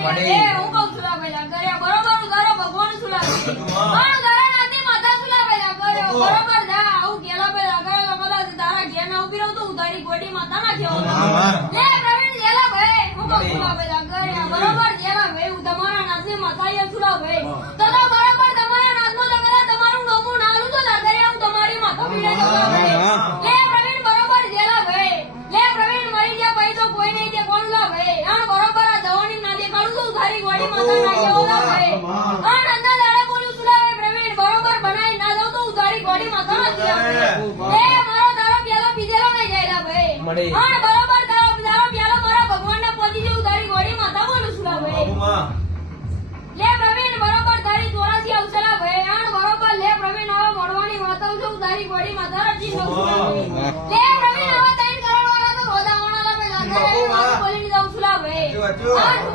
એ હું કહું છું ભાઈ કરે બરોબર ઉધારો ભગવાન સુલાવે પણ ઘરે નાથી માતા સુલાવે કરે બરોબર જા આવું કેલા ભાઈ આગળ કલા તારા ઘેર ના ઉભી રહું તો ઉધારી ગોડી માતા ના કેવો લે પ્રવીણ જેલા ભાઈ હું કહું છું ભાઈ કરે બરોબર જેલા ભાઈ હું તમારા નાથી માતા એ સુલાવે તો બરોબર તમારા નાથનો લગરા તમારું નોમું નાલું તો લાગે હું તમારી માતા પીડે લે પ્રવીણ બરોબર જેલા ભાઈ લે પ્રવીણ મરી ગયા ભાઈ તો કોઈ નહીં તે કોણ લા ભાઈ આણ બરોબર આ દવાની ના દેખાડું તો ઉધારી ગોડી માતા ના કેવો લા ભાઈ આણ અંદા દાડા બોલું સુલાવે પ્રવીણ બરોબર બનાઈ ના દઉં તો ઉધારી ગોડી માતા ના સુલાવે લે મારો તારો પેલો પીધેલો નહીં જાયલા ભાઈ આણ બરોબર તારો પેલો મારા ભગવાન ના પોતી જે ઉધારી ગોડી માતા બોલું સુલાવે લે પ્રવીણ બરોબર તારી 84 અવસરા ભાઈ આણ બરોબર લે પ્રવીણ હવે મોડવાની વાતો છે ઉધારી ગોડી માતા રજી નો સુલાવે લે પ્રવીણ હવે 3 કરોડ વાળા તો રોદા વાળા ભાઈ લાગે બોલીને જાઉં સુલાવે આઠ